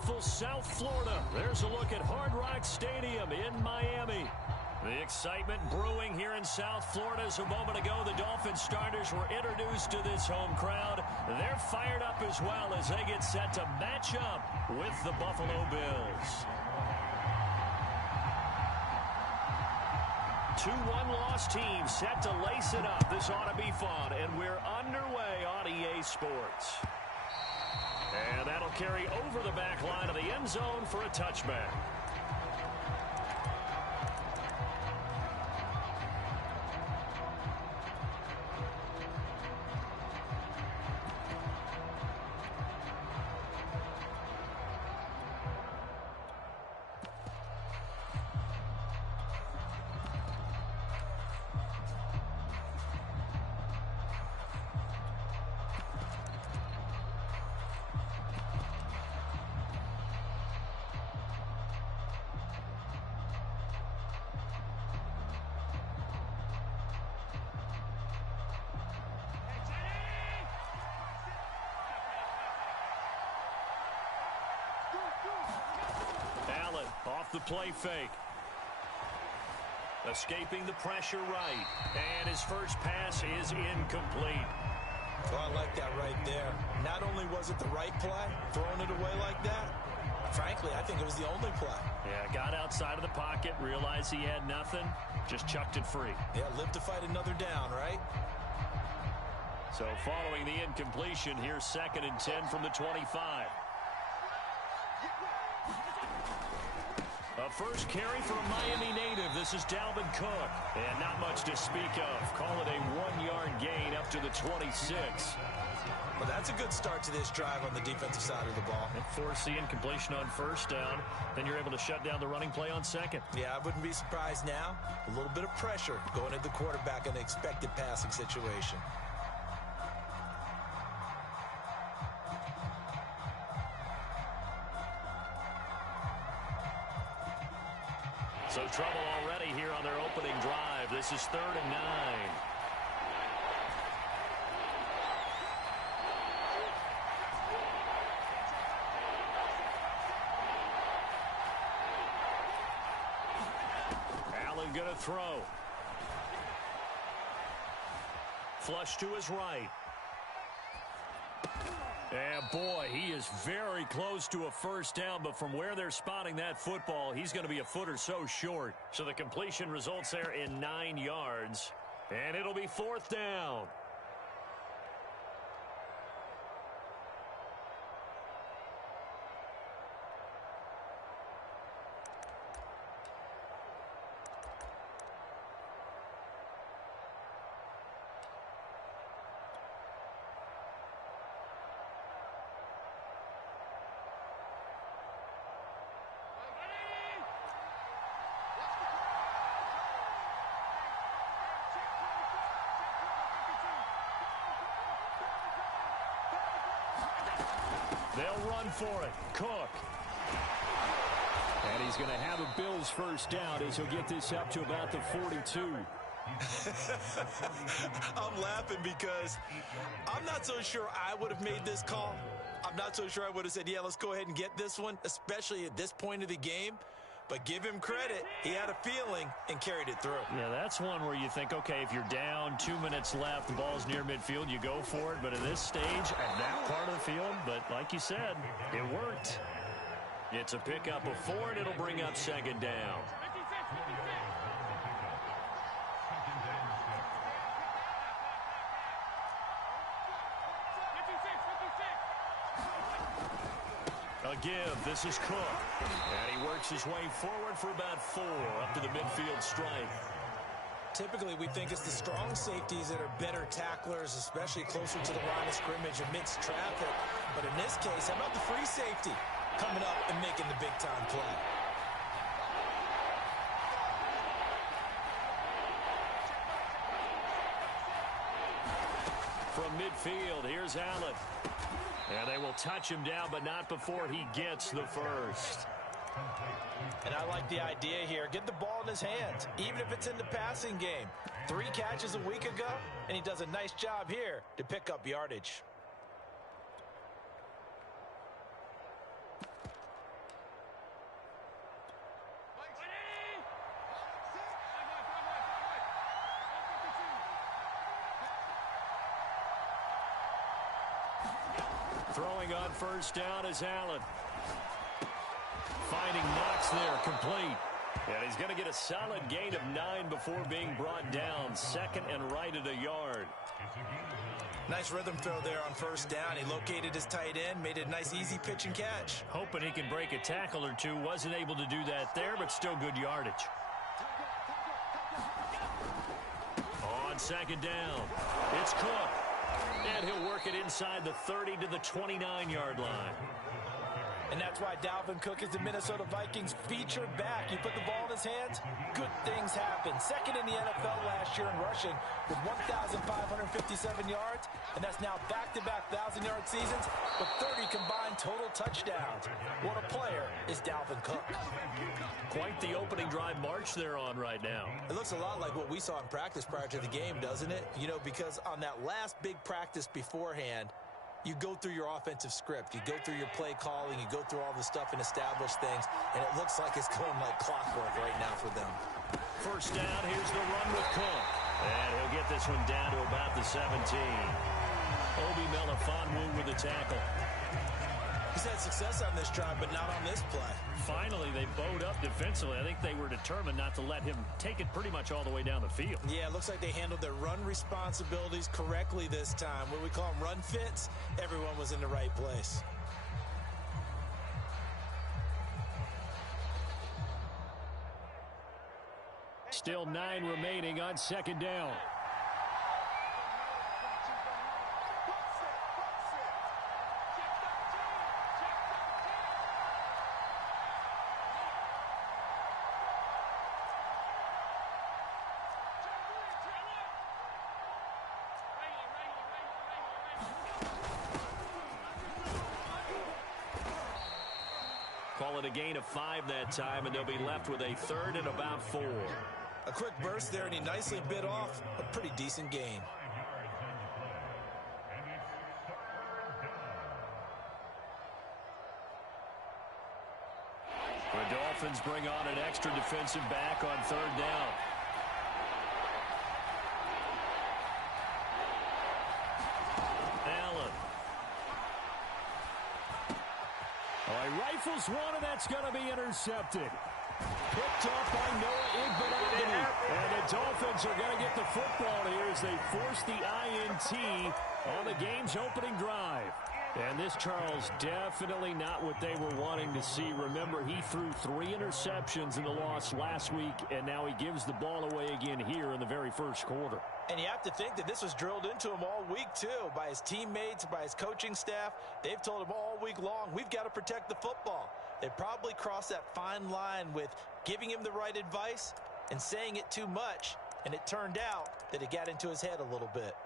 beautiful South Florida. There's a look at Hard Rock Stadium in Miami. The excitement brewing here in South Florida as a moment ago the Dolphins starters were introduced to this home crowd. They're fired up as well as they get set to match up with the Buffalo Bills. 2-1 loss team set to lace it up. This ought to be fun, and we're underway on EA Sports. And that'll carry over the back line of the end zone for a touchback. Allen off the play fake. Escaping the pressure right. And his first pass is incomplete. Well, I like that right there. Not only was it the right play, throwing it away like that, frankly, I think it was the only play. Yeah, got outside of the pocket, realized he had nothing, just chucked it free. Yeah, live to fight another down, right? So following the incompletion, here's 2nd and 10 from the 25. A first carry for a Miami native. This is Dalvin Cook. And not much to speak of. Call it a 1-yard gain up to the 26. Well, that's a good start to this drive on the defensive side of the ball. And force the incompletion on first down. Then you're able to shut down the running play on second. Yeah, I wouldn't be surprised now. A little bit of pressure going at the quarterback in an expected passing situation. So trouble already here on their opening drive. This is 3rd and 9. Allen going to throw. Flush to his right. And boy, he is very close to a first down, but from where they're spotting that football, he's going to be a foot or so short. So the completion results there in 9 yards, and it'll be 4th down. They'll run for it. Cook. And he's going to have a Bills first down as he'll get this up to about the 42. I'm laughing because I'm not so sure I would have made this call. I'm not so sure I would have said, yeah, let's go ahead and get this one, especially at this point of the game. But give him credit. He had a feeling and carried it through. Yeah, that's one where you think, okay, if you're down, 2 minutes left, the ball's near midfield, you go for it. But at this stage, at that part of the field, but like you said, it worked. It's a pickup of 4, and it'll bring up 2nd down. A give. This is Cook. And he works his way forward for about 4 up to the midfield stripe. Typically, we think it's the strong safeties that are better tacklers, especially closer to the line of scrimmage amidst traffic. But in this case, how about the free safety coming up and making the big-time play? From midfield, here's Allen. And they will touch him down, but not before he gets the first. And I like the idea here. Get the ball in his hands, even if it's in the passing game. 3 catches a week ago, and he does a nice job here to pick up yardage. Throwing on first down is Allen. Finding Knox there, complete. And he's going to get a solid gain of 9 before being brought down. Second and right at a yard. Nice rhythm throw there on first down. He located his tight end, made it a nice easy pitch and catch. Hoping he can break a tackle or two. Wasn't able to do that there, but still good yardage. On second down, it's Cook. And he'll work it inside the 30 to the 29-yard line. And that's why Dalvin Cook is the Minnesota Vikings featured back. You put the ball in his hands, good things happen. Second in the NFL last year in rushing with 1,557 yards, and that's now back-to-back 1,000-yard seasons with 30 combined total touchdowns. What a player is Dalvin Cook. Quite the opening drive march they're on right now. It looks a lot like what we saw in practice prior to the game, doesn't it? You know, because on that last big practice beforehand, you go through your offensive script. You go through your play calling. You go through all the stuff and establish things. And it looks like it's going like clockwork right now for them. First down, here's the run with Cook. And he'll get this one down to about the 17. Obi Melifonwu with the tackle. He's had success on this drive, but not on this play. Finally, they bowed up defensively. I think they were determined not to let him take it pretty much all the way down the field. Yeah, it looks like they handled their run responsibilities correctly this time. What we call them run fits, everyone was in the right place. Still 9 remaining on second down. Call it a gain of 5 that time, and they'll be left with a third and about 4. A quick burst there, and he nicely bit off a pretty decent gain. The Dolphins bring on an extra defensive back on third down. Allen. Oh, he rifles one, and that's going to be intercepted. Picked up by Noah Igbenogany. And the Dolphins are going to get the football here as they force the INT on the game's opening drive. And this, Charles, definitely not what they were wanting to see. Remember, he threw 3 interceptions in the loss last week, and now he gives the ball away again here in the very first quarter. And you have to think that this was drilled into him all week, too, by his teammates, by his coaching staff. They've told him all week long, we've got to protect the football. They probably crossed that fine line with giving him the right advice and saying it too much, and it turned out that it got into his head a little bit.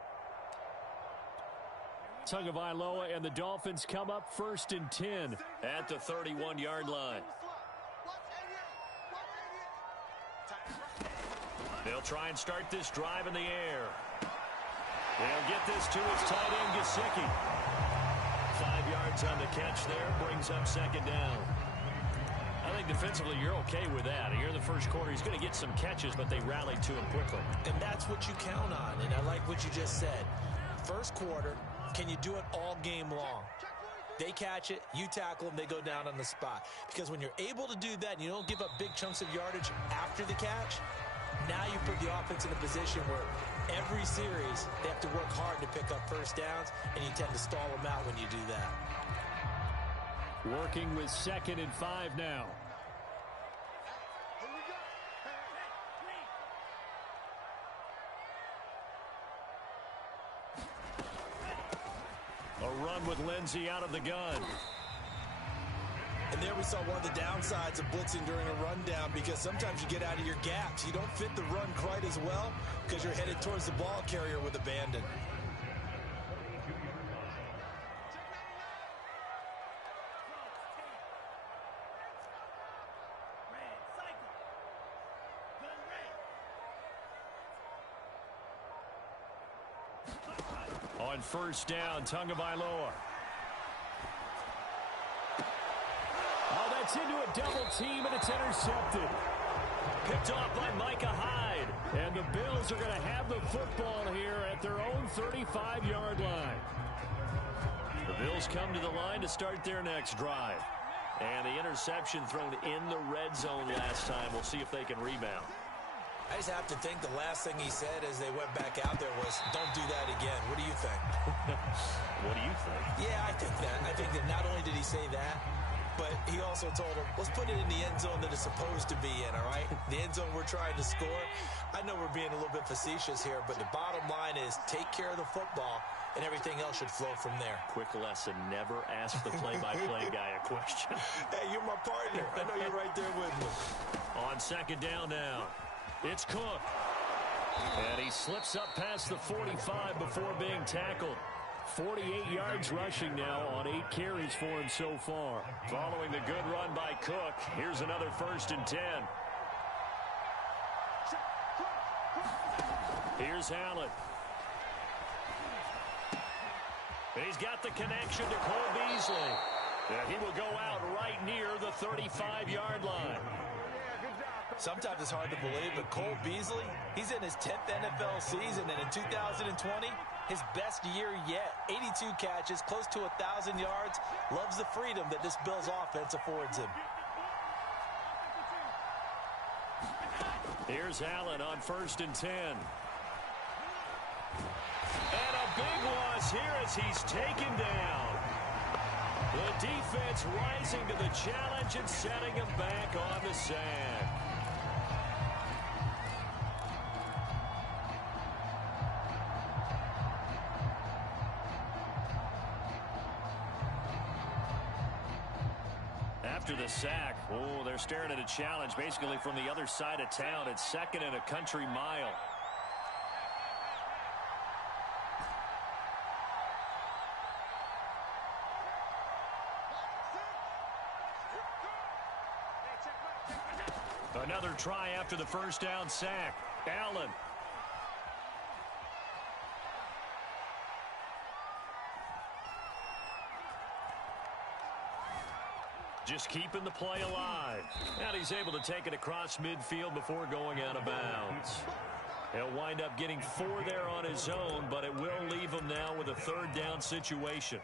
Tagovailoa and the Dolphins come up first and 10 at the 31-yard line. They'll try and start this drive in the air. They'll get this to his tight end, Gesicki. 5 yards on the catch there, brings up second down. I think defensively you're okay with that. Here in the first quarter, he's going to get some catches, but they rallied to him quickly. And that's what you count on, and I like what you just said. First quarter, can you do it all game long? They catch it, you tackle them, they go down on the spot. Because when you're able to do that and you don't give up big chunks of yardage after the catch, now you put the offense in a position where every series they have to work hard to pick up first downs, and you tend to stall them out when you do that. Working with 2nd and 5 now. A run with Lindsey out of the gun. And there we saw one of the downsides of blitzing during a rundown, because sometimes you get out of your gaps. You don't fit the run quite as well because you're headed towards the ball carrier with abandon. On first down, Tagovailoa. Oh, that's into a double team, and it's intercepted. Picked off by Micah Hyde. And the Bills are going to have the football here at their own 35-yard line. The Bills come to the line to start their next drive. And the interception thrown in the red zone last time. We'll see if they can rebound. I just have to think the last thing he said as they went back out there was, don't do that again. What do you think? What do you think? Yeah, I think that. I think that not only did he say that, but he also told him, let's put it in the end zone that it's supposed to be in, all right? The end zone we're trying to score. I know we're being a little bit facetious here, but the bottom line is take care of the football, and everything else should flow from there. Quick lesson, never ask the play-by-play guy a question. Hey, you're my partner. I know you're right there with me. On second down now, it's Cook. And he slips up past the 45 before being tackled. 48 yards rushing now on 8 carries for him so far. Following the good run by Cook, here's another 1st and 10. Here's Allen. He's got the connection to Cole Beasley. And he will go out right near the 35-yard line. Sometimes it's hard to believe, but Cole Beasley, he's in his 10th NFL season, and in 2020, his best year yet. 82 catches, close to 1,000 yards. Loves the freedom that this Bills offense affords him. Here's Allen on 1st and 10. And a big loss here as he's taken down. The defense rising to the challenge and setting him back on the sack. After the sack, oh, they're staring at a challenge basically from the other side of town. It's 2nd and a country mile. Another try after the 1st down sack. Allen. Just keeping the play alive. And he's able to take it across midfield before going out of bounds. He'll wind up getting 4 there on his own, but it will leave him now with a 3rd down situation.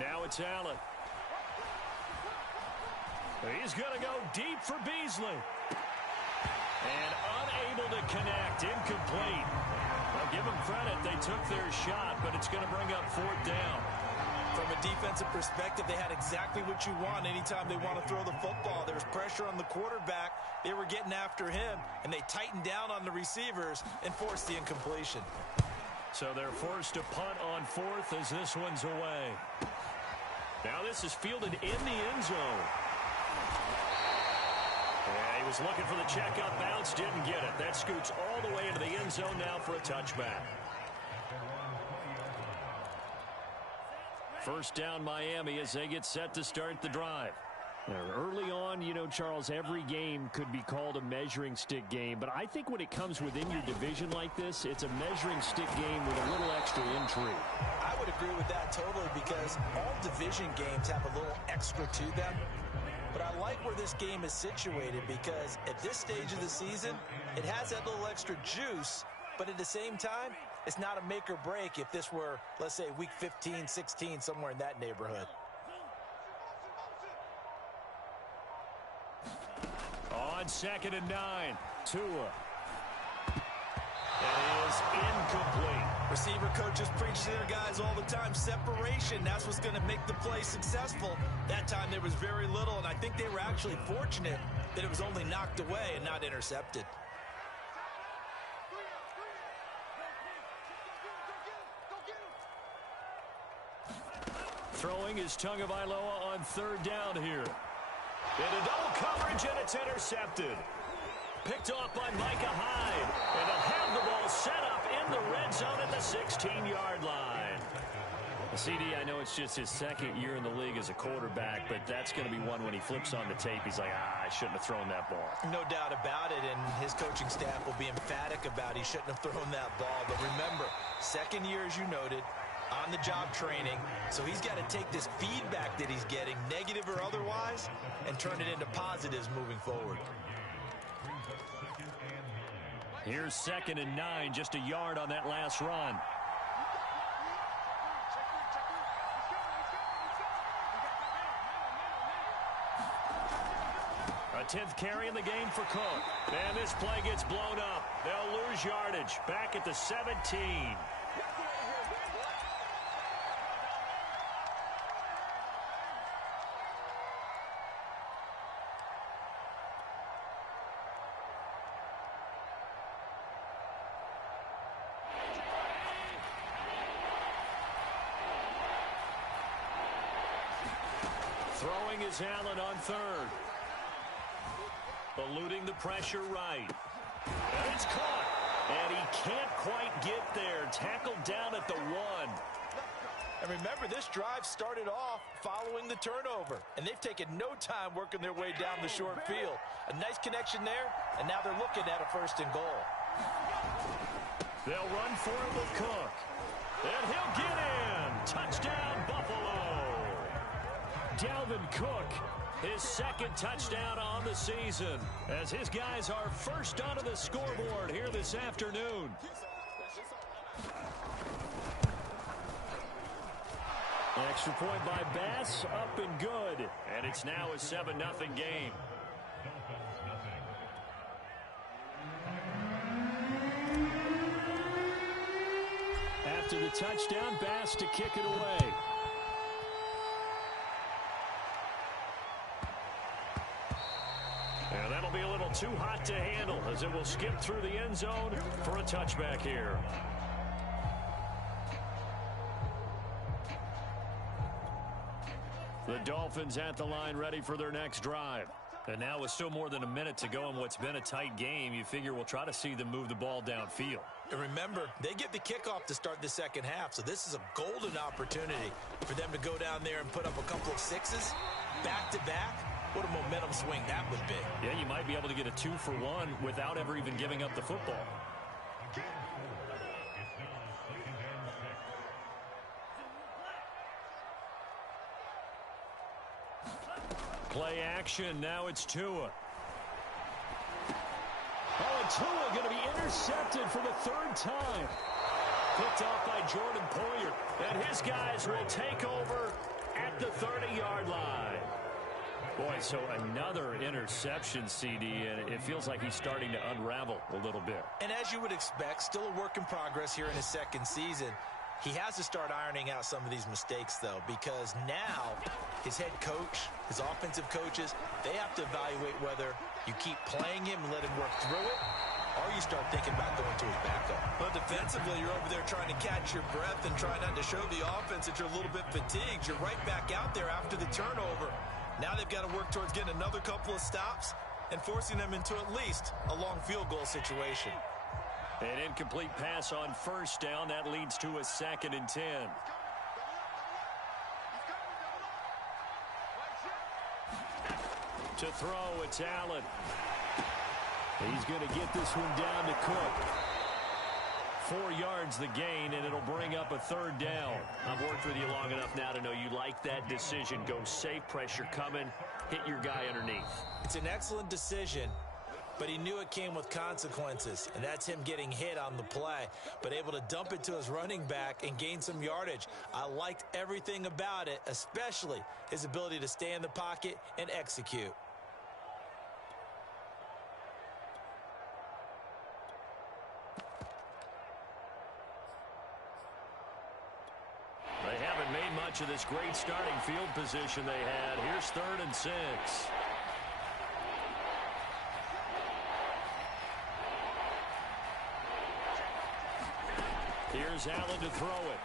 Now it's Allen. He's going to go deep for Beasley. And unable to connect. Incomplete. I'll give them credit. They took their shot, but it's going to bring up 4th down. From a defensive perspective, they had exactly what you want anytime they want to throw the football. There was pressure on the quarterback. They were getting after him, and they tightened down on the receivers and forced the incompletion. So they're forced to punt on 4th as this one's away. Now this is fielded in the end zone. Yeah, he was looking for the checkup bounce, didn't get it. That scoots all the way into the end zone now for a touchback. 1st down Miami as they get set to start the drive. Early on, you know, Charles, every game could be called a measuring stick game. But I think when it comes within your division like this, it's a measuring stick game with a little extra intrigue. I would agree with that totally because all division games have a little extra to them. But I like where this game is situated because at this stage of the season, it has that little extra juice. But at the same time, it's not a make or break if this were, let's say, week 15, 16, somewhere in that neighborhood. On 2nd and 9, Tua. It is incomplete. Receiver coaches preach to their guys all the time. Separation, that's what's going to make the play successful. That time there was very little, and I think they were actually fortunate that it was only knocked away and not intercepted. Throwing is Tagovailoa on 3rd down here. Into double coverage, and it's intercepted. Picked off by Micah Hyde. And they'll have the ball set up in the red zone at the 16-yard line. CD, I know it's just his second year in the league as a quarterback, but that's going to be one when he flips on the tape. He's like, I shouldn't have thrown that ball. No doubt about it, and his coaching staff will be emphatic about he shouldn't have thrown that ball. But remember, second year, as you noted, on-the-job training, so he's got to take this feedback that he's getting, negative or otherwise, and turn it into positives moving forward. Here's 2nd and 9, just a yard on that last run. A 10th carry in the game for Cook. And this play gets blown up. They'll lose yardage. Back at the 17. Throwing is Allen on 3rd. Eluding the pressure right. And it's caught. And he can't quite get there. Tackled down at the 1. And remember, this drive started off following the turnover. And they've taken no time working their way down the short field. A nice connection there, and now they're looking at a 1st and goal. They'll run for it with Cook. And he'll get in. Touchdown, Buffalo. Dalvin Cook, his 2nd touchdown on the season, as his guys are first onto the scoreboard here this afternoon. Extra point by Bass, up and good. And it's now a 7-0 game. After the touchdown, Bass to kick it away. And that'll be a little too hot to handle as it will skip through the end zone for a touchback here. The Dolphins at the line ready for their next drive. And now with still more than a minute to go in what's been a tight game, you figure we'll try to see them move the ball downfield. And remember, they get the kickoff to start the second half, so this is a golden opportunity for them to go down there and put up a couple of sixes back-to-back. What a momentum swing that would be. Yeah, you might be able to get a 2-for-1 without ever even giving up the football. Play action. Now it's Tua. Oh, and Tua going to be intercepted for the 3rd time. Picked off by Jordan Poyer. And his guys will take over at the 30-yard line. Boy, so another interception, CD, and it feels like he's starting to unravel a little bit. And as you would expect, still a work in progress here in his 2nd season. He has to start ironing out some of these mistakes, though, because now his head coach, his offensive coaches, they have to evaluate whether you keep playing him and let him work through it, or you start thinking about going to his backup. Well, defensively, you're over there trying to catch your breath and try not to show the offense that you're a little bit fatigued. You're right back out there after the turnover. Now they've got to work towards getting another couple of stops and forcing them into at least a long field goal situation. An incomplete pass on 1st down. That leads to a 2nd and 10. To throw, it's Allen. He's going to get this one down to Cook. 4 yards the gain, and it'll bring up a 3rd down. I've worked with you long enough now to know you like that decision. Go safe, pressure coming, hit your guy underneath. It's an excellent decision, but he knew it came with consequences, and that's him getting hit on the play, but able to dump it to his running back and gain some yardage. I liked everything about it, especially his ability to stay in the pocket and execute. They haven't made much of this great starting field position they had. Here's 3rd and 6. Here's Allen to throw it.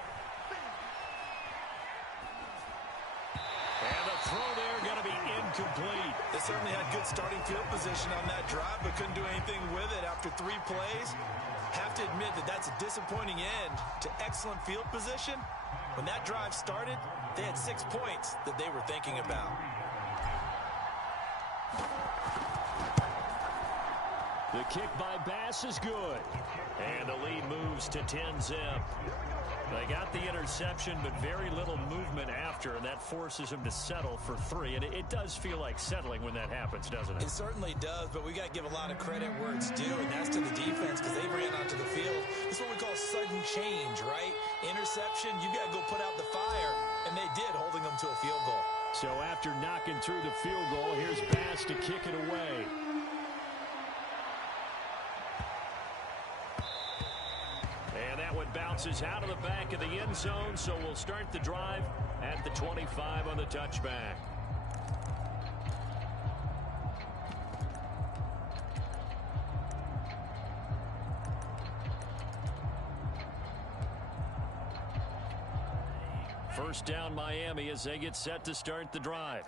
And the throw there going to be incomplete. They certainly had good starting field position on that drive, but couldn't do anything with it after 3 plays. Have to admit that that's a disappointing end to excellent field position, When that drive started, they had 6 points that they were thinking about. The kick by Bass is good. And the lead moves to 10-zip. They got the interception, but very little movement after, and that forces him to settle for 3. And it does feel like settling when that happens, doesn't it? It certainly does, but we got to give a lot of credit where it's due, and that's to the defense because they ran onto the field. It's what we call sudden change, right? Interception, you got to go put out the fire, and they did, holding them to a field goal. So after knocking through the field goal, here's Bass to kick it away. And that one bounces out of the back of the end zone, so we'll start the drive at the 25 on the touchback. First down Miami as they get set to start the drive.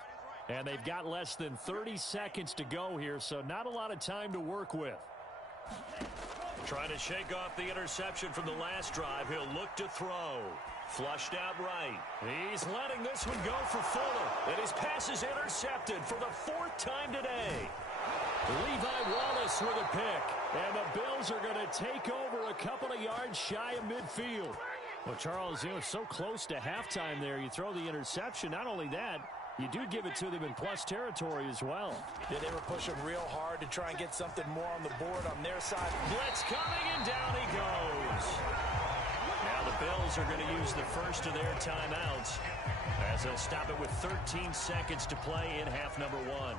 And they've got less than 30 seconds to go here, so not a lot of time to work with. Trying to shake off the interception from the last drive. He'll look to throw. Flushed out right. He's letting this one go for Fuller. And his pass is intercepted for the 4th time today. Levi Wallace with a pick. And the Bills are going to take over a couple of yards shy of midfield. Well, Charles, so close to halftime there. You throw the interception. Not only that, you do give it to them in plus territory as well. Yeah, they were pushing real hard to try and get something more on the board on their side. Blitz coming, and down he goes. Now the Bills are going to use the first of their timeouts as they'll stop it with 13 seconds to play in half number 1.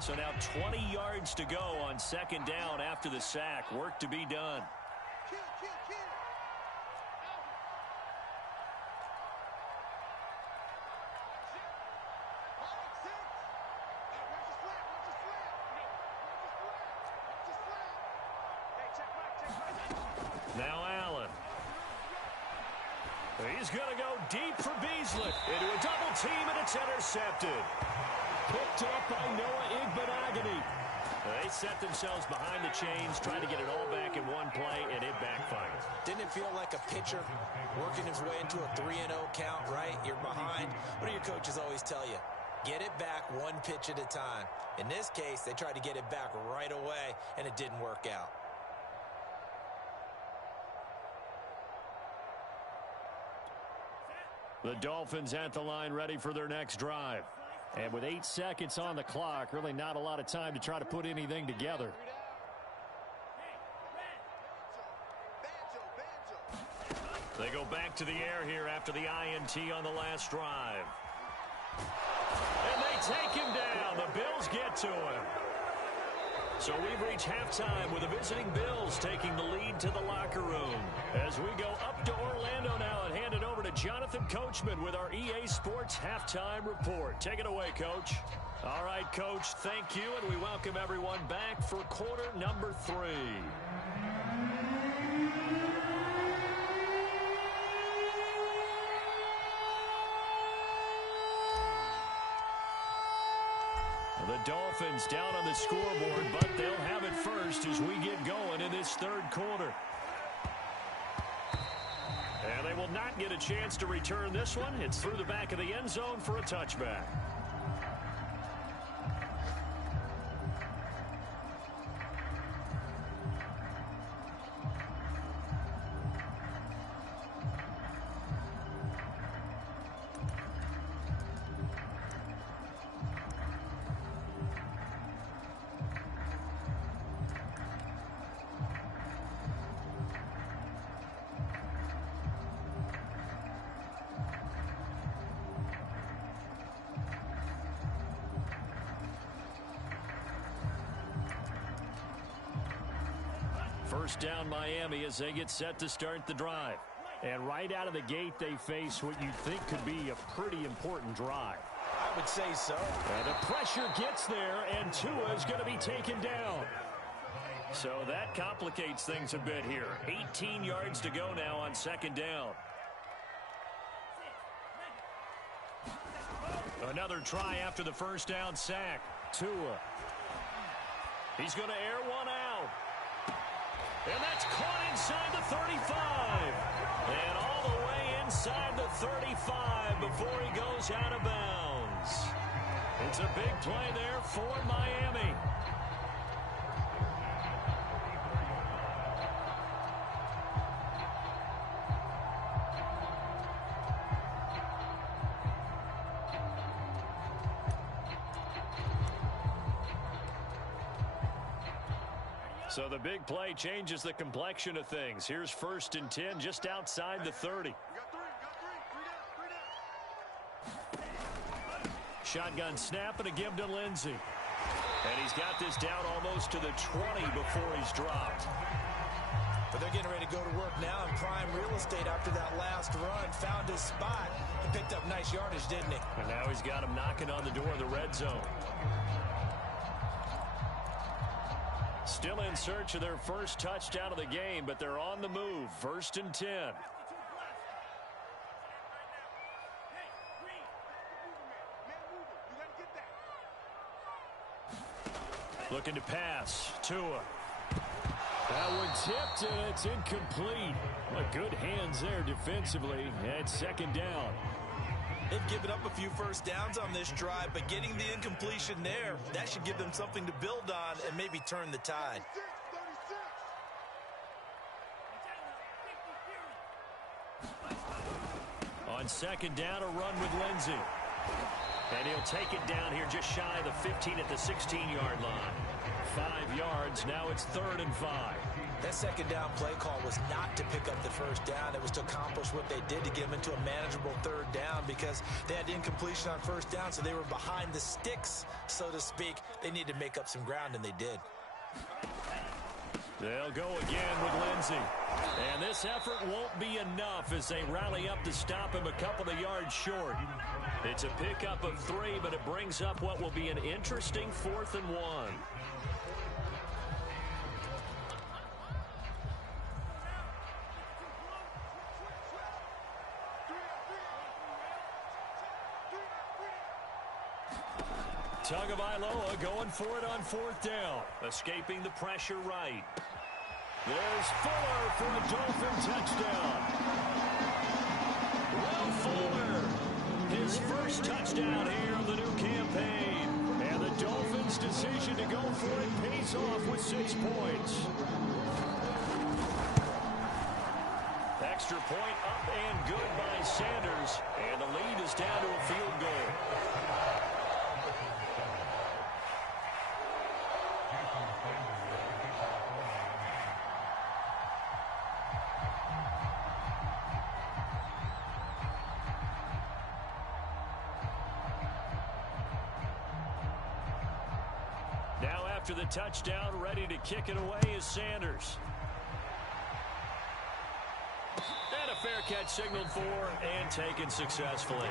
So now 20 yards to go on second down after the sack. Work to be done. Now Allen. He's going to go deep for Beasley. Into a double team, and it's intercepted. Picked up by Noah Igbenogany. They set themselves behind the chains, trying to get it all back in one play, and it backfired. Didn't it feel like a pitcher working his way into a 3-0 count, right? You're behind. What do your coaches always tell you? Get it back one pitch at a time. In this case, they tried to get it back right away, and it didn't work out. The Dolphins at the line ready for their next drive. And with 8 seconds on the clock, really not a lot of time to try to put anything together. They go back to the air here after the INT on the last drive. And they take him down. The Bills get to him. So we've reached halftime with the visiting Bills taking the lead to the locker room. As we go up to Orlando now and hand it over to Jonathan Coachman with our EA Sports Halftime Report. Take it away, Coach. All right, Coach, thank you, and we welcome everyone back for quarter number 3. The Dolphins down on the scoreboard, but they'll have it first as we get going in this third quarter. And they will not get a chance to return this one. It's through the back of the end zone for a touchback. First down Miami as they get set to start the drive. And right out of the gate, they face what you'd think could be a pretty important drive. I would say so. And the pressure gets there, and Tua is going to be taken down. So that complicates things a bit here. 18 yards to go now on second down. Another try after the first down sack. Tua. He's going to air one out. And that's caught inside the 35. And all the way inside the 35 before he goes out of bounds. It's a big play there for Miami. So the big play changes the complexion of things. Here's 1st and 10 just outside the 30. Shotgun snap and a give to Lindsey. And he's got this down almost to the 20 before he's dropped. But they're getting ready to go to work now in prime real estate after that last run. Found his spot and picked up nice yardage, didn't he? And now he's got him knocking on the door of the red zone. Still in search of their first touchdown of the game, but they're on the move. 1st and 10. Looking to pass. Tua. That one tipped, and it's incomplete. But good hands there defensively at 2nd down. They've given up a few first downs on this drive, but getting the incompletion there, that should give them something to build on and maybe turn the tide. On 2nd down, a run with Lindsey. And he'll take it down here just shy of the 15 at the 16-yard line. 5 yards, now it's 3rd and 5. That 2nd down play call was not to pick up the first down. It was to accomplish what they did to get them into a manageable 3rd down because they had incompletion on 1st down, so they were behind the sticks, so to speak. They needed to make up some ground, and they did. They'll go again with Lindsey. And this effort won't be enough as they rally up to stop him a couple of yards short. It's a pickup of 3, but it brings up what will be an interesting 4th and 1. Tagovailoa going for it on 4th down. Escaping the pressure right. There's Fuller for a Dolphin touchdown. Will Fuller, his first touchdown here of the new campaign. And the Dolphins' decision to go for it pays off with 6 points. Extra point up and good by Sanders. And the lead is down to a field goal. Now after the touchdown, ready to kick it away is Sanders. And a fair catch signaled for and taken successfully.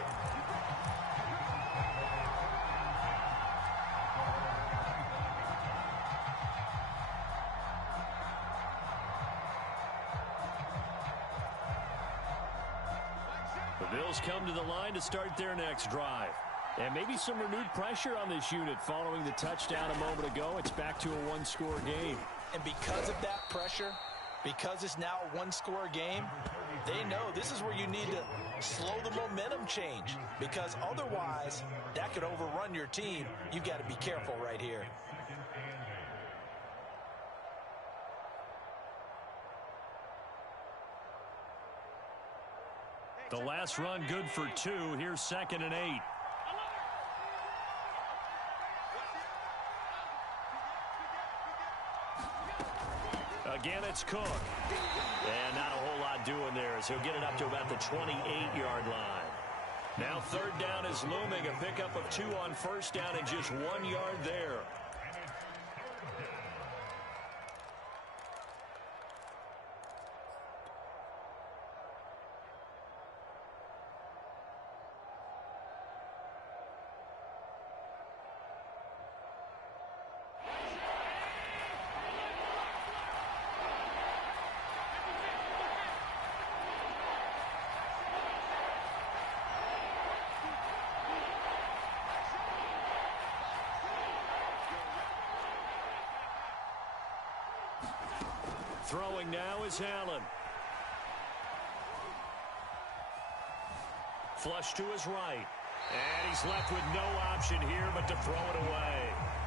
The Bills come to the line to start their next drive. And maybe some renewed pressure on this unit following the touchdown a moment ago. It's back to a 1-score game. And because of that pressure, because it's now a 1-score game, they know this is where you need to slow the momentum change. Because otherwise, that could overrun your team. You've got to be careful right here. The last run good for 2. Here's 2nd and 8. Again, it's Cook. And not a whole lot doing there as he'll get it up to about the 28-yard line. Now 3rd down is looming. A pickup of 2 on 1st down and just 1 yard there. Throwing now is Allen. Flush to his right. And he's left with no option here but to throw it away.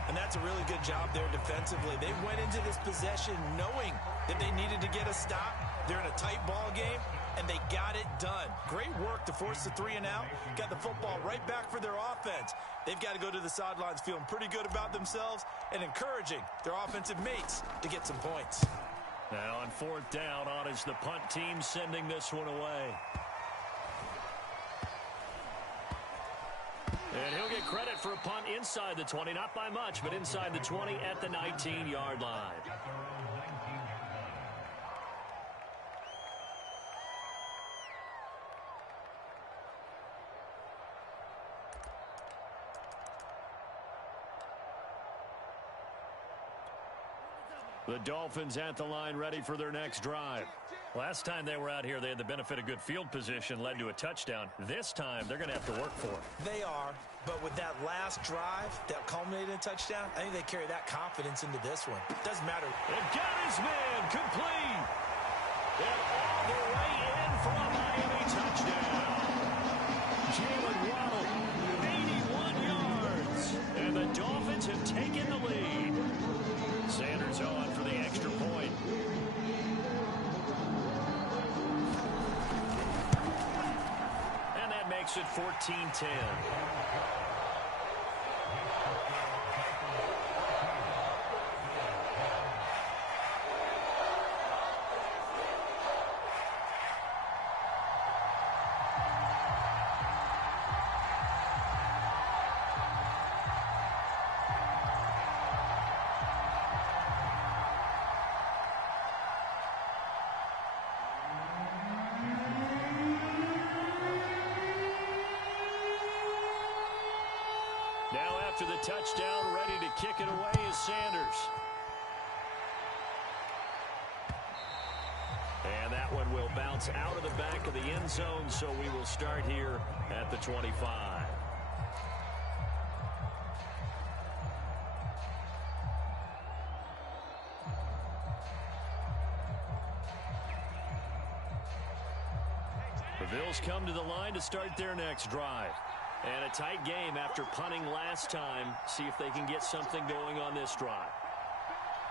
And that's a really good job there defensively. They went into this possession knowing that they needed to get a stop. They're in a tight ball game, and they got it done. Great work to force the 3 and out. Got the football right back for their offense. They've got to go to the sidelines feeling pretty good about themselves and encouraging their offensive mates to get some points. Now on 4th down, on is the punt team sending this one away. And he'll get credit for a punt inside the 20, not by much, but inside the 20 at the 19-yard line. The Dolphins at the line ready for their next drive. Last time they were out here, they had the benefit of good field position, led to a touchdown. This time, they're going to have to work for it. They are, but with that last drive that culminated in a touchdown, I think they carry that confidence into this one. Doesn't matter. And got his man complete. And all the way in for a Miami touchdown. Jalen Waddle, 81 yards. And the Dolphins have taken the lead. Sanders on for the extra point. And that makes it 14-10. Now after the touchdown, ready to kick it away is Sanders. And that one will bounce out of the back of the end zone, so we will start here at the 25. The Bills come to the line to start their next drive. And a tight game after punting last time. See if they can get something going on this drive.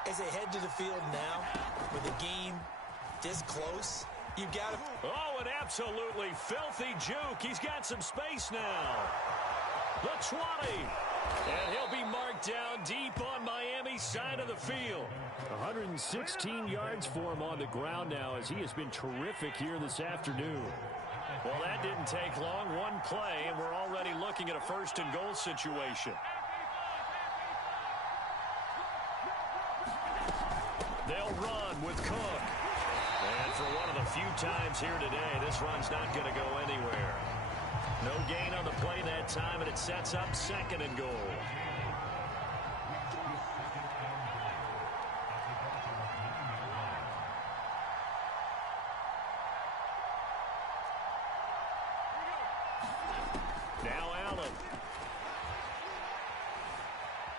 As they head to the field now, with the game this close, you've got to... Oh, an absolutely filthy juke. He's got some space now. The 20. And he'll be marked down deep on Miami's side of the field. 116 yards for him on the ground now as he has been terrific here this afternoon. Well, that didn't take long. One play, and we're already looking at a 1st and goal situation. They'll run with Cook. And for one of the few times here today, this run's not going to go anywhere. No gain on the play that time, and it sets up 2nd and goal.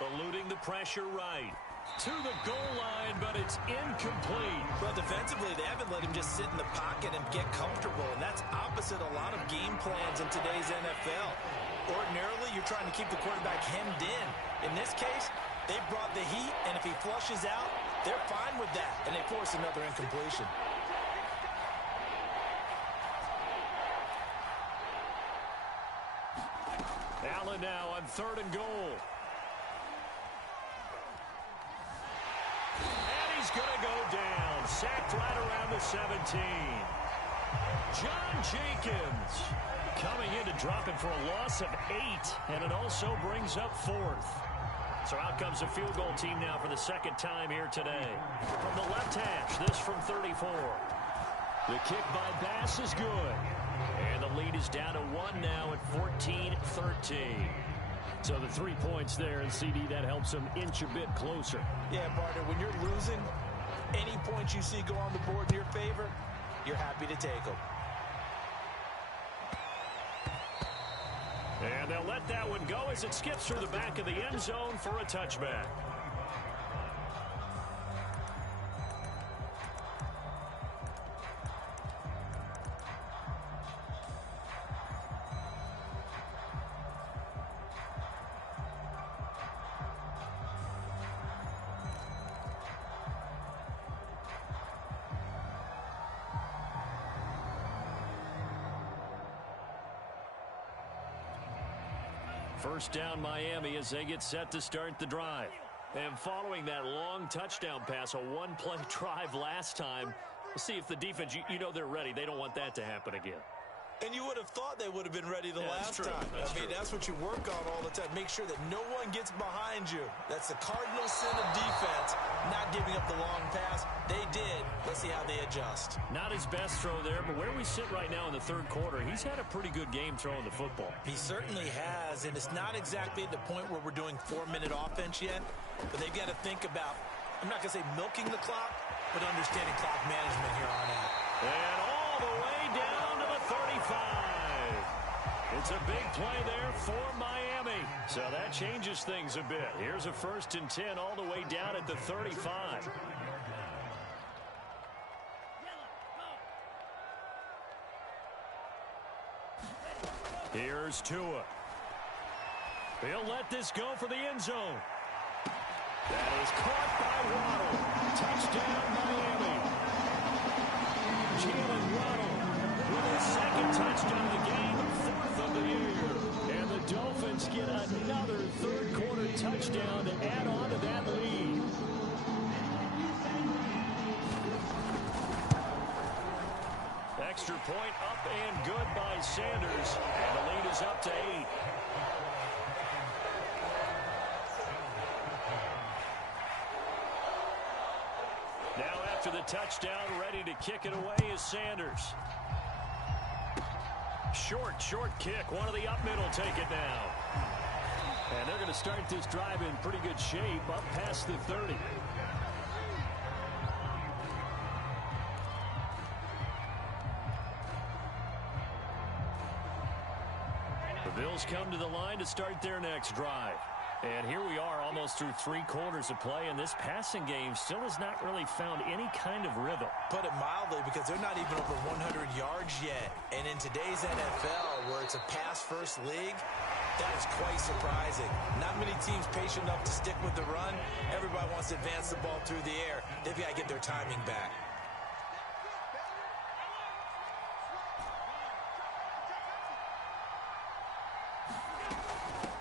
Eluding the pressure right. To the goal line, but it's incomplete. Well, defensively, they haven't let him just sit in the pocket and get comfortable, and that's opposite a lot of game plans in today's NFL. Ordinarily, you're trying to keep the quarterback hemmed in. In this case, they brought the heat, and if he flushes out, they're fine with that, and they force another incompletion. Allen now on 3rd and goal. He's going to go down. Sacked right around the 17. John Jenkins coming in to drop it for a loss of 8. And it also brings up 4th. So out comes the field goal team now for the 2nd time here today. From the left hash, this from 34. The kick by Bass is good. And the lead is down to 1 now at 14-13. So the 3 points there, and CD, that helps them inch a bit closer. Yeah, partner, when you're losing, any points you see go on the board in your favor, you're happy to take them. And they'll let that one go as it skips through the back of the end zone for a touchback. First down Miami as they get set to start the drive. And following that long touchdown pass, a one-play drive last time, we'll see if the defense, you know they're ready. They don't want that to happen again. And you would have thought they would have been ready the last time. That's what you work on all the time. Make sure that no one gets behind you. That's the cardinal sin of defense, not giving up the long pass. They did. Let's see how they adjust. Not his best throw there, but where we sit right now in the third quarter, he's had a pretty good game throwing the football. He certainly has, and it's not exactly at the point where we're doing 4-minute offense yet, but they've got to think about, I'm not going to say milking the clock, but understanding clock management here on out. And all the way down to the 35. It's a big play there for Miami. So that changes things a bit. Here's a 1st and 10 all the way down at the 35. Here's Tua. He'll let this go for the end zone. That is caught by Waddle. Touchdown, Miami. Jalen Waddle with his 2nd touchdown of the game, 4th of the year. And the Dolphins get another third-quarter touchdown to add on to that lead. Extra point up and good by Sanders. And the lead is up to 8. Now after the touchdown, ready to kick it away is Sanders. Short kick. One of the up middle take it now. And they're going to start this drive in pretty good shape up past the 30. The Bills come to the line to start their next drive. And here we are almost through 3 quarters of play, and this passing game still has not really found any kind of rhythm. Put it mildly, because they're not even over 100 yards yet. And in today's NFL, where it's a pass-first league, that is quite surprising. Not many teams patient enough to stick with the run. Everybody wants to advance the ball through the air. They've got to get their timing back.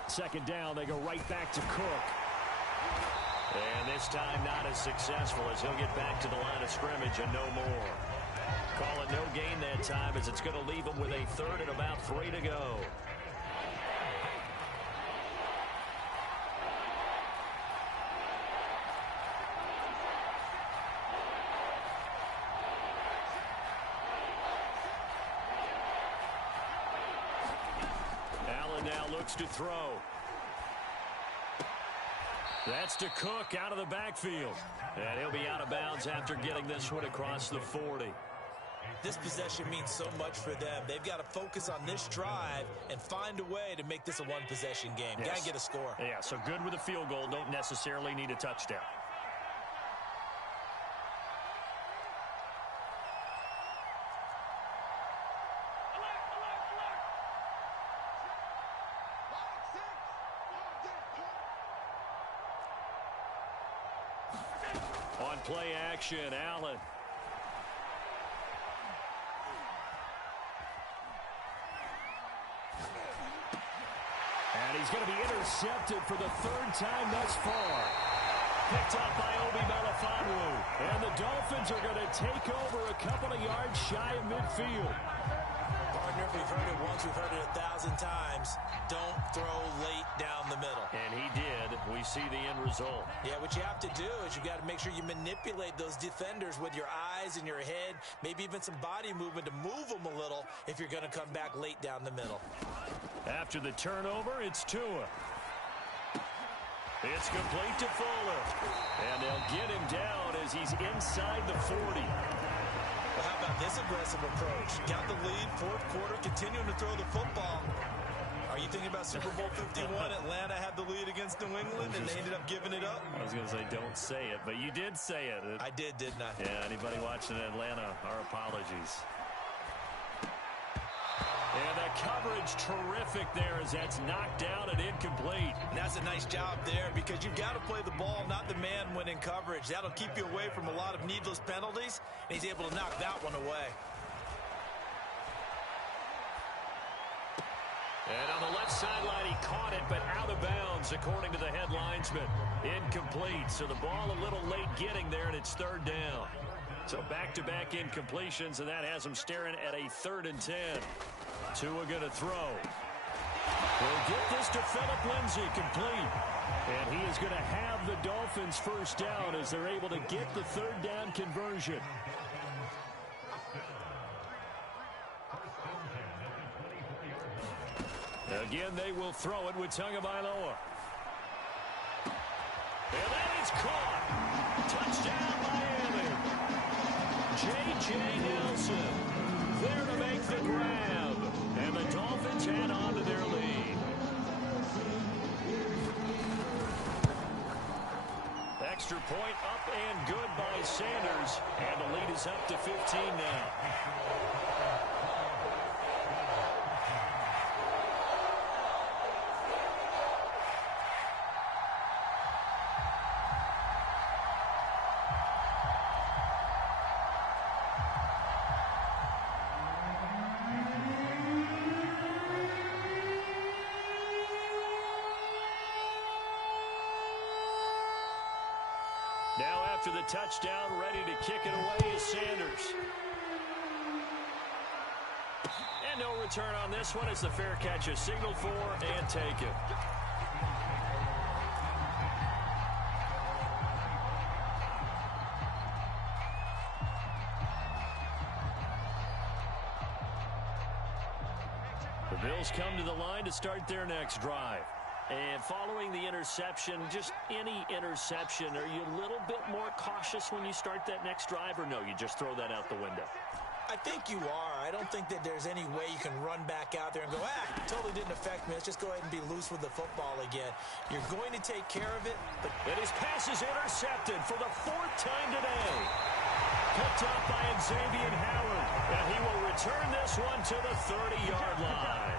Second down, they go right back to Cook. And this time not as successful as he'll get back to the line of scrimmage and no more. Call it no gain that time as it's going to leave him with a 3rd and about 3 to go. Allen now looks to throw. That's to Cook out of the backfield. And he'll be out of bounds after getting this one across the 40. This possession means so much for them. They've got to focus on this drive and find a way to make this a one-possession game. Yes. Got to get a score. Yeah, so good with a field goal. Don't necessarily need a touchdown. On play action, Allen. And he's going to be intercepted for the 3rd time thus far. Picked up by Obi Melifonwu. And the Dolphins are going to take over a couple of yards shy of midfield. Partner, we've heard it once, we've heard it 1,000 times. Don't throw late down the middle. And he did. We see the end result. Yeah, what you have to do is you got to make sure you manipulate those defenders with your eyes and your head, maybe even some body movement to move them a little if you're going to come back late down the middle. After the turnover, it's Tua. It's complete to Fuller. And they'll get him down as he's inside the 40. Well, how about this aggressive approach? Got the lead, 4th quarter, continuing to throw the football. Are you thinking about Super Bowl 51? Atlanta had the lead against New England, and they ended up giving it up? I was going to say, don't say it, but you did say it. I did, didn't I? Yeah, anybody watching Atlanta, our apologies. And the coverage terrific there as that's knocked down and incomplete. And that's a nice job there because you've got to play the ball, not the man when in coverage. That'll keep you away from a lot of needless penalties, and he's able to knock that one away. And on the left sideline, he caught it, but out of bounds, according to the head linesman. Incomplete, so the ball a little late getting there, and it's third down. So back-to-back incompletions, and that has them staring at a 3rd and 10. Tua going to throw. We'll get this to Phillip Lindsay, complete. And he is going to have the Dolphins first down as they're able to get the 3rd down conversion. Again, they will throw it with Tagovailoa. And that is caught. Touchdown, Miami. J.J. Nelson there to make the grab. And the Dolphins add on to their lead. Extra point up and good by Sanders. And the lead is up to 15 now. Now after the touchdown, ready to kick it away is Sanders. And no return on this one as the fair catch is signaled for and taken. The Bills come to the line to start their next drive. And following the interception, just any interception, are you a little bit more cautious when you start that next drive, or no, you just throw that out the window? I think you are. I don't think that there's any way you can run back out there and go, totally didn't affect me. Let's just go ahead and be loose with the football again. You're going to take care of it. But and his pass is intercepted for the 4th time today. Picked up by Xavier Howard. And he will return this one to the 30-yard line.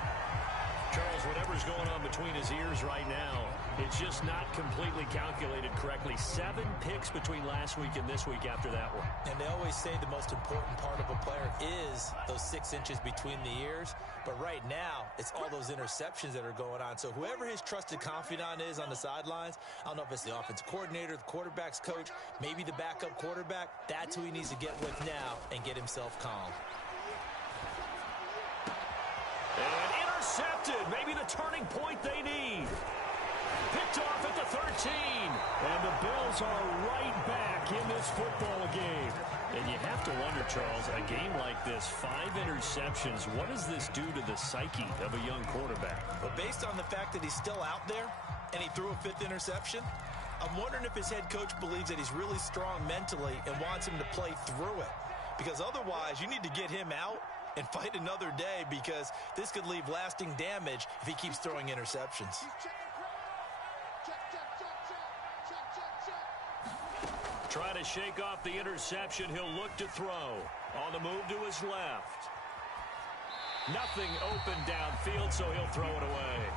Charles, whatever's going on between his ears right now, it's just not completely calculated correctly. 7 picks between last week and this week after that one. And they always say the most important part of a player is those 6 inches between the ears. But right now, it's all those interceptions that are going on. So whoever his trusted confidant is on the sidelines, I don't know if it's the offensive coordinator, the quarterback's coach, maybe the backup quarterback, that's who he needs to get with now and get himself calm. And intercepted. Maybe the turning point they need. Picked off at the 13. And the Bills are right back in this football game. And you have to wonder, Charles, a game like this, 5 interceptions, what does this do to the psyche of a young quarterback? But based on the fact that he's still out there and he threw a 5th interception, I'm wondering if his head coach believes that he's really strong mentally and wants him to play through it. Because otherwise, you need to get him out and fight another day, because this could leave lasting damage if he keeps throwing interceptions. Try to shake off the interception. He'll look to throw. On the move to his left. Nothing open downfield, so he'll throw it away.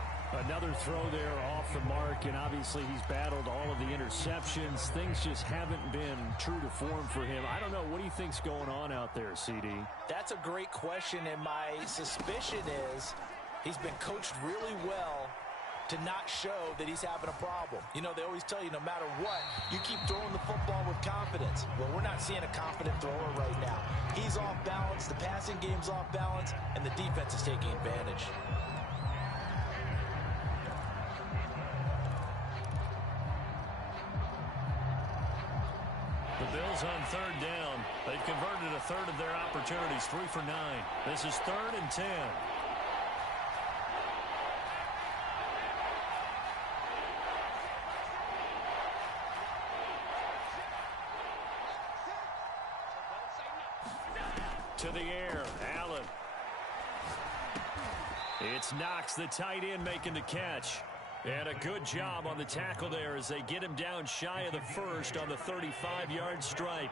Another throw there off the mark, and obviously he's battled all of the interceptions. Things just haven't been true to form for him. I don't know. What do you think's going on out there, CD? That's a great question, and my suspicion is he's been coached really well to not show that he's having a problem. You know, they always tell you no matter what, you keep throwing the football with confidence. Well, we're not seeing a confident thrower right now. He's off balance, the passing game's off balance, and the defense is taking advantage. The Bills on 3rd down. They've converted a 1/3 of their opportunities, 3 for 9. This is 3rd and 10. To the air, Allen. It's Knox, the tight end, making the catch. And a good job on the tackle there as they get him down shy of the 1st on the 35-yard stripe.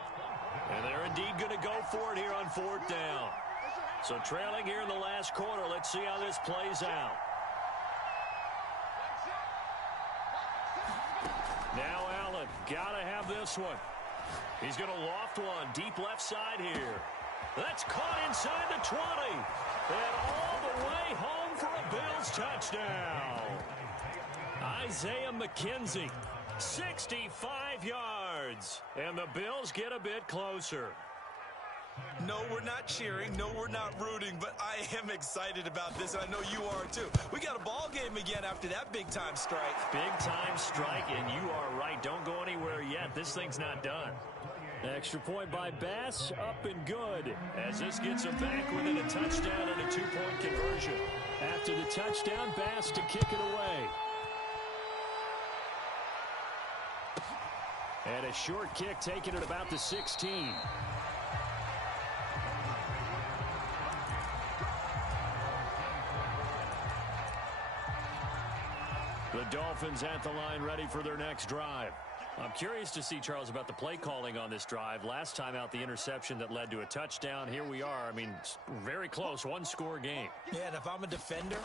And they're indeed going to go for it here on 4th down. So trailing here in the last quarter, let's see how this plays out. Now Allen, got to have this one. He's going to loft one, deep left side here. That's caught inside the 20. And all the way home for a Bills touchdown. Isaiah McKenzie, 65 yards. And the Bills get a bit closer. No, we're not cheering. No, we're not rooting. But I am excited about this. I know you are, too. We got a ball game again after that big-time strike. Big-time strike, and you are right. Don't go anywhere yet. This thing's not done. Extra point by Bass, up and good. As this gets him back within a touchdown and a two-point conversion. After the touchdown, Bass to kick it away. And a short kick taken at about the 16. The Dolphins at the line ready for their next drive. I'm curious to see, Charles, about the play calling on this drive. Last time out, the interception that led to a touchdown. Here we are. I mean, very close, one-score game. Yeah, and if I'm a defender,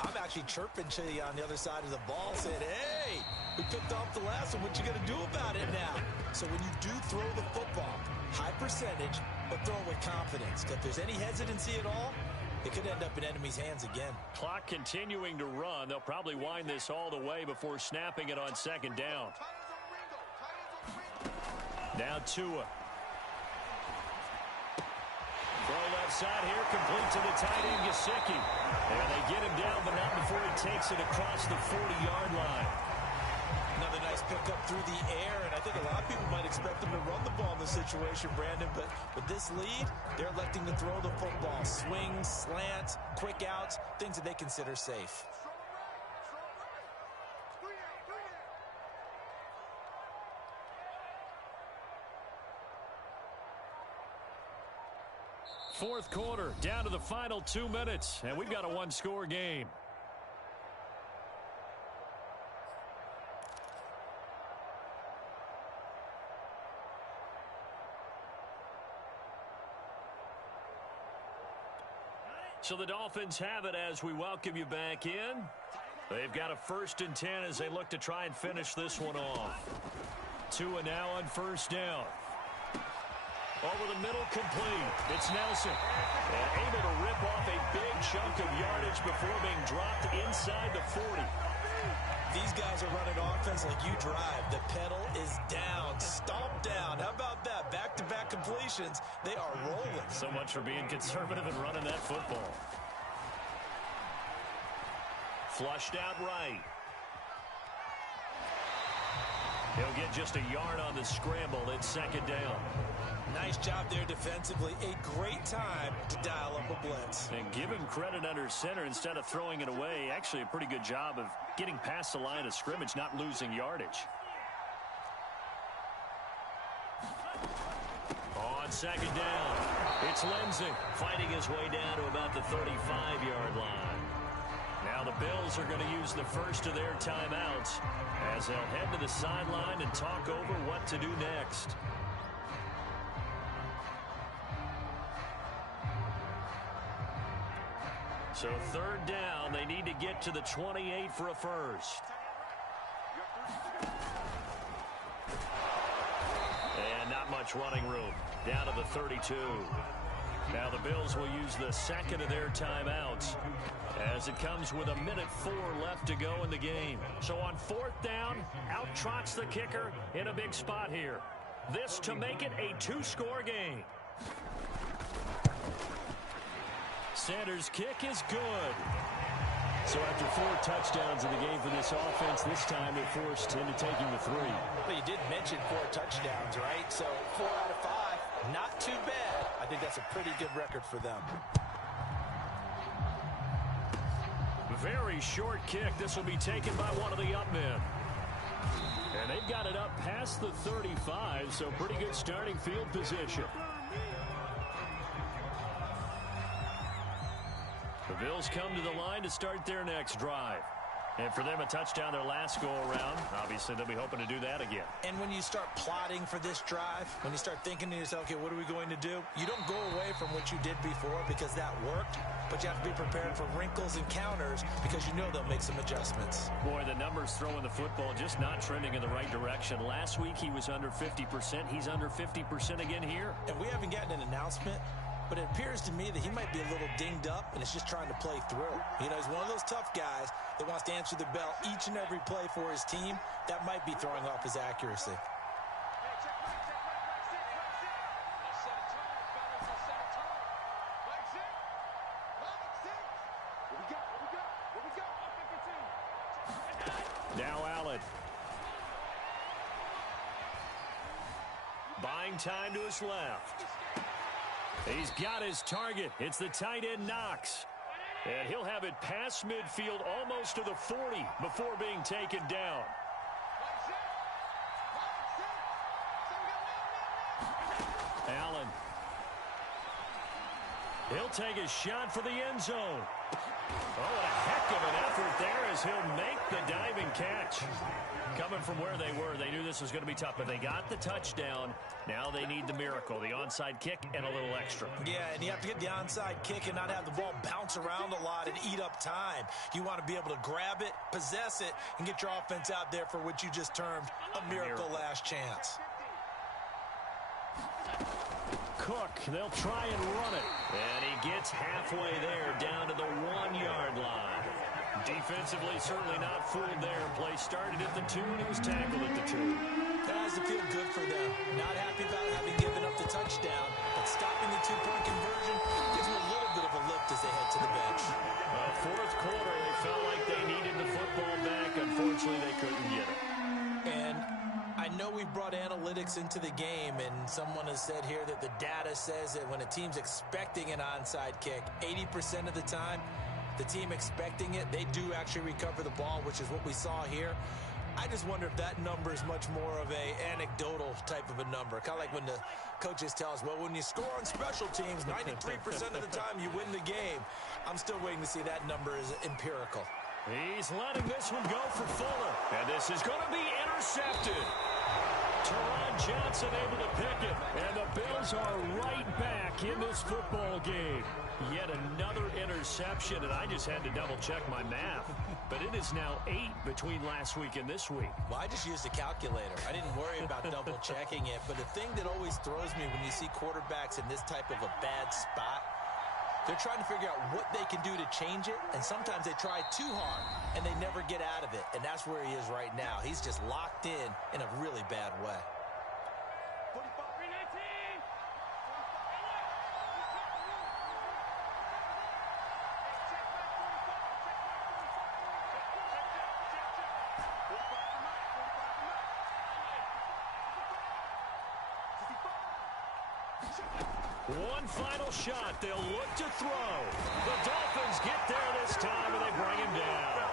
I'm actually chirping to you on the other side of the ball, saying, hey, we picked off the last one. What you going to do about it now? So when you do throw the football, high percentage, but throw it with confidence. If there's any hesitancy at all, it could end up in enemy's hands again. Clock continuing to run. They'll probably wind this all the way before snapping it on second down. Now Tua. Throw left side here, complete to the tight end, Gesicki. And they get him down, but not before he takes it across the 40-yard line. Another nice pickup through the air, and I think a lot of people might expect them to run the ball in this situation, Brandon, but with this lead, they're electing to throw the football. Swings, slants, quick outs, things that they consider safe. Fourth quarter, down to the final 2 minutes, and we've got a one-score game. So the Dolphins have it as we welcome you back in. They've got a 1st and 10 as they look to try and finish this one off. Tua now on first down. Over the middle, complete. It's Nelson. And able to rip off a big chunk of yardage before being dropped inside the 40. These guys are running offense like you drive. The pedal is down, stomp down. How about that? Back-to-back completions. They are rolling. So much for being conservative and running that football. Flushed out right. He'll get just a yard on the scramble. It's second down. Nice job there defensively. A great time to dial up a blitz. And give him credit under center instead of throwing it away. Actually a pretty good job of getting past the line of scrimmage, not losing yardage. On second down, it's Lindsey fighting his way down to about the 35-yard line. Now the Bills are going to use the first of their timeouts as they'll head to the sideline and talk over what to do next. So third down, they need to get to the 28 for a first. And not much running room. Down to the 32. Now the Bills will use the second of their timeouts as it comes with 1:04 left to go in the game. So on fourth down, out trots the kicker in a big spot here. This to make it a two-score game. Sanders' kick is good. So after 4 touchdowns in the game for this offense, this time they're forced into taking the 3. Well, you did mention 4 touchdowns, right? So 4 out of 5, not too bad. I think that's a pretty good record for them. Very short kick. This will be taken by one of the up men. And they've got it up past the 35, so pretty good starting field position. The Bills come to the line to start their next drive. And for them, a touchdown their last go-around. Obviously, they'll be hoping to do that again. And when you start plotting for this drive, when you start thinking to yourself, okay, what are we going to do? You don't go away from what you did before because that worked, but you have to be prepared for wrinkles and counters because you know they'll make some adjustments. Boy, the numbers throwing the football just not trending in the right direction. Last week, he was under 50%. He's under 50% again here. And we haven't gotten an announcement, but it appears to me that he might be a little dinged up and is just trying to play through. You know, he's one of those tough guys that wants to answer the bell each and every play for his team. That might be throwing off his accuracy. Now Allen. Buying time to his left. He's got his target. It's the tight end Knox. And he'll have it past midfield almost to the 40 before being taken down. Allen. He'll take a shot for the end zone. Oh, what a heck of an effort there as he'll make the diving catch. Coming from where they were, they knew this was going to be tough, but they got the touchdown. Now they need the miracle, the onside kick and a little extra. Yeah, and you have to get the onside kick and not have the ball bounce around a lot and eat up time. You want to be able to grab it, possess it, and get your offense out there for what you just termed a miracle last chance. Cook, they'll try and run it. And he gets halfway there down to the 1-yard line. Defensively, certainly not fooled there. Play started at the 2, and he was tackled at the 2. That has to feel good for them. Not happy about having given up the touchdown, but stopping the 2-point conversion gives them a little bit of a lift as they head to the bench. Fourth quarter, they felt like they needed the football back. Unfortunately, they couldn't get it. And I know we brought analytics into the game, and someone has said here that the data says that when a team's expecting an onside kick, 80% of the time, the team expecting it, they do actually recover the ball, which is what we saw here. I just wonder if that number is much more of a anecdotal type of a number. Kind of like when the coaches tell us, well, when you score on special teams, 93% of the time you win the game. I'm still waiting to see that number is empirical. He's letting this one go for Fuller. And this is going to be intercepted. Teron Johnson able to pick it. And the Bills are right back in this football game. Yet another interception, and I just had to double-check my math. But it is now 8 between last week and this week. Well, I just used a calculator. I didn't worry about double-checking it. But the thing that always throws me when you see quarterbacks in this type of a bad spot, they're trying to figure out what they can do to change it, and sometimes they try too hard, and they never get out of it. And that's where he is right now. He's just locked in a really bad way. One final shot. They'll look to throw. The Dolphins get there this time, and they bring him down.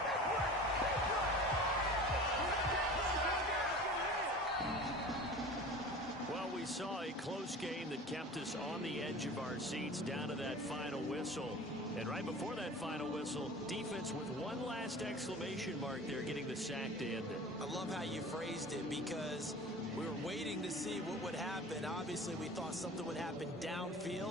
Well, we saw a close game that kept us on the edge of our seats down to that final whistle. And right before that final whistle, defense with one last exclamation mark there, getting the sack to end it. I love how you phrased it, because we were waiting to see what would happen. Obviously, we thought something would happen downfield.